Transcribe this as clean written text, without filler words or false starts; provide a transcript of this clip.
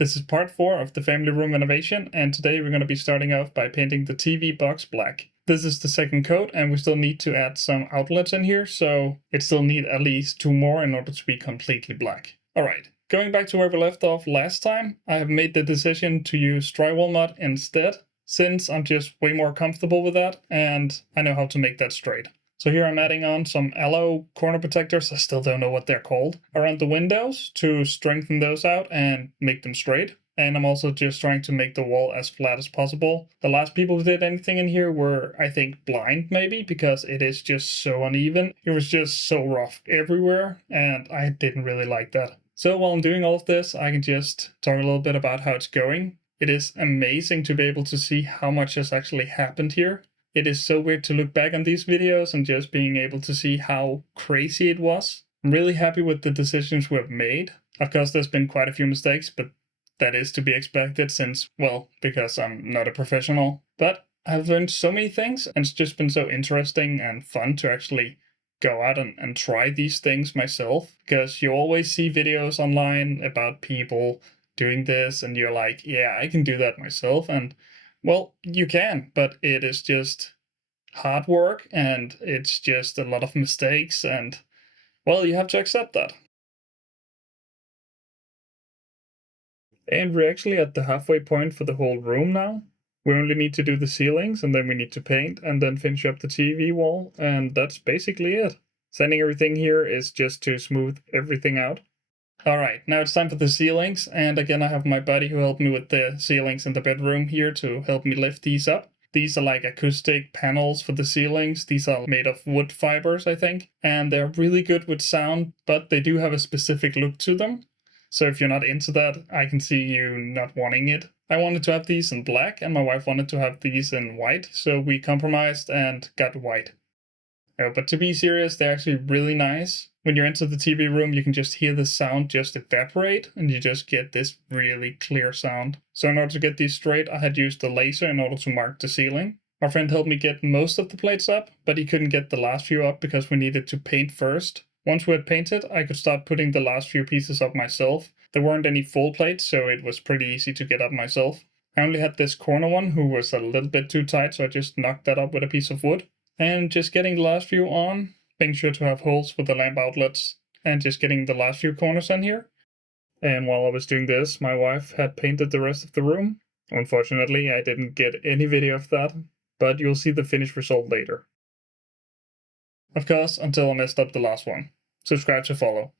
This is part 4 of the family room renovation, and today we're going to be starting off by painting the TV box black. This is the second coat, and we still need to add some outlets in here, so it still needs at least 2 more in order to be completely black. Alright, going back to where we left off last time, I have made the decision to use drywall mud instead, since I'm just way more comfortable with that, and I know how to make that straight. So here I'm adding on some aloe corner protectors, I still don't know what they're called, around the windows to strengthen those out and make them straight. And I'm also just trying to make the wall as flat as possible. The last people who did anything in here were, I think, blind maybe, because it is just so uneven. It was just so rough everywhere, and I didn't really like that. So while I'm doing all of this, I can just talk a little bit about how it's going. It is amazing to be able to see how much has actually happened here. It is so weird to look back on these videos and just being able to see how crazy it was. I'm really happy with the decisions we've made. Of course, there's been quite a few mistakes, but that is to be expected since, well, because I'm not a professional. But I've learned so many things, and it's just been so interesting and fun to actually go out and try these things myself. Because you always see videos online about people doing this, and you're like, yeah, I can do that myself. And well, you can, but it is just hard work and it's just a lot of mistakes, and well, you have to accept that. And we're actually at the halfway point for the whole room now. We only need to do the ceilings, and then we need to paint and then finish up the TV wall, and that's basically it. Sanding everything here is just to smooth everything out. Alright, now it's time for the ceilings, and again I have my buddy who helped me with the ceilings in the bedroom here to help me lift these up. These are like acoustic panels for the ceilings. These are made of wood fibers, I think, and they're really good with sound, but they do have a specific look to them. So if you're not into that, I can see you not wanting it. I wanted to have these in black, and my wife wanted to have these in white, so we compromised and got white. Oh, but to be serious, they're actually really nice. When you enter the TV room, you can just hear the sound just evaporate, and you just get this really clear sound. So in order to get these straight, I had used a laser in order to mark the ceiling. My friend helped me get most of the plates up, but he couldn't get the last few up because we needed to paint first. Once we had painted, I could start putting the last few pieces up myself. There weren't any full plates, so it was pretty easy to get up myself. I only had this corner one who was a little bit too tight, so I just knocked that up with a piece of wood. And just getting the last few on, being sure to have holes for the lamp outlets, and just getting the last few corners in here. And while I was doing this, my wife had painted the rest of the room. Unfortunately, I didn't get any video of that, but you'll see the finished result later. Of course, until I messed up the last one. Subscribe to follow.